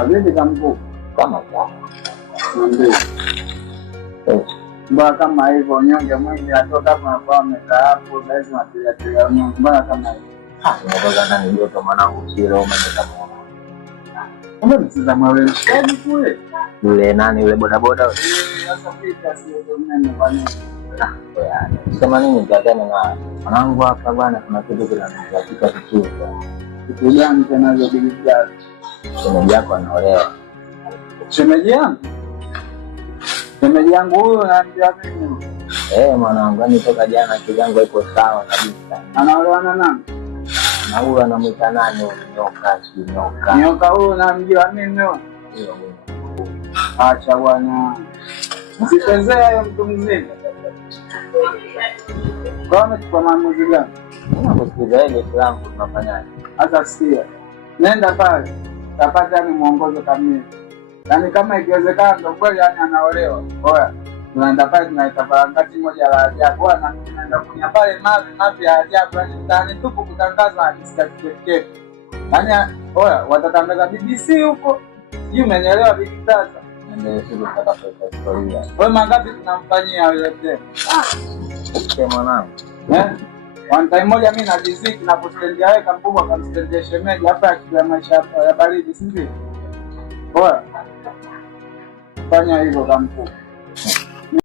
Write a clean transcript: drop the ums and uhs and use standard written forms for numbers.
Vipi kamkuu? Kama kwa. Ndio. Mbona kama hivyo nyonge mwingi atoka hapa kwa amekaa hapo sasa napiga nyonge. Mbona kama hivyo? Unataka nani joto mwanangu sio umeenda muone. Msiza mwawe mshikaji kule. Yule nani yule boda boda yule? Sasa pita sio mnene kwa nini? Sema nini mtakana na mwanangu hapa bwana kuna kitu kinanipatika vizuri. Kitu gani tena hizo biashara? Shemeji yako anaolewa. Shemeji yangu? Shemeji yangu huyo anambia mimi. Mwanangu yani toka jana kigango ipo sawa kabisa. Anaolewa na nani? Na huyo anamuita nani nyoka si nyoka. Nyoka huyo anamjua mimi huyo. Acha bwana. Msipezea hiyo mtu mzima. Kama kwa maamuzi gani? Unakusikiza ile langu tunafanyaje? Hata sikia. Nenda pale. Tapata ni mwongozo kamili. Yaani kama ikiwezekana ndio kweli yani anaolewa. Oya. Tunaenda pale tunaita ngati moja la ajabu. Na tunaenda kunya pale mavi ya ajabu yani ndani tupo kutangaza hadithi kipekee. Yaani oya watatangaza BBC huko. Sijui umenielewa vipi sasa? Ndio sisi tunataka historia. Wewe mangapi tunamfanyia yule tena? Mwanangu. One time moja mimi na jiziki na kustendia wewe kamkubwa kamstendia shemeji hapa ya maisha ya baridi si ndio? Bora. Fanya hivyo kamkubwa.